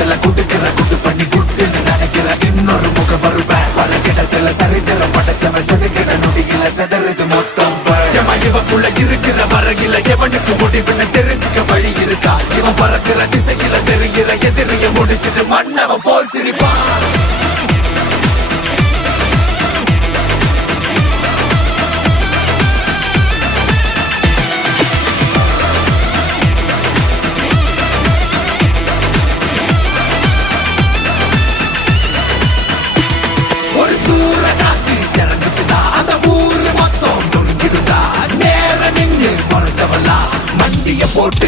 இடத்துல குடுக்கிற குட்டு பண்ணி குட்டுன்னு நினைக்கிற இன்னொரு முகம் வருவேன் பல கிடத்துல சரித்திரம் படைச்சவன் செதுக்கிட நொடியில செதறது மொத்தம் இவக்குள்ள இருக்கிற வரையில எவனுக்கு முடிவுன்னு தெரிஞ்சுக்க வழி இருக்கா இவன் பறக்கிற திசையில தெரிகிற எதிரிய முடிச்சிட்டு மன்னவன் போல் சிரிப்பான் போட்டு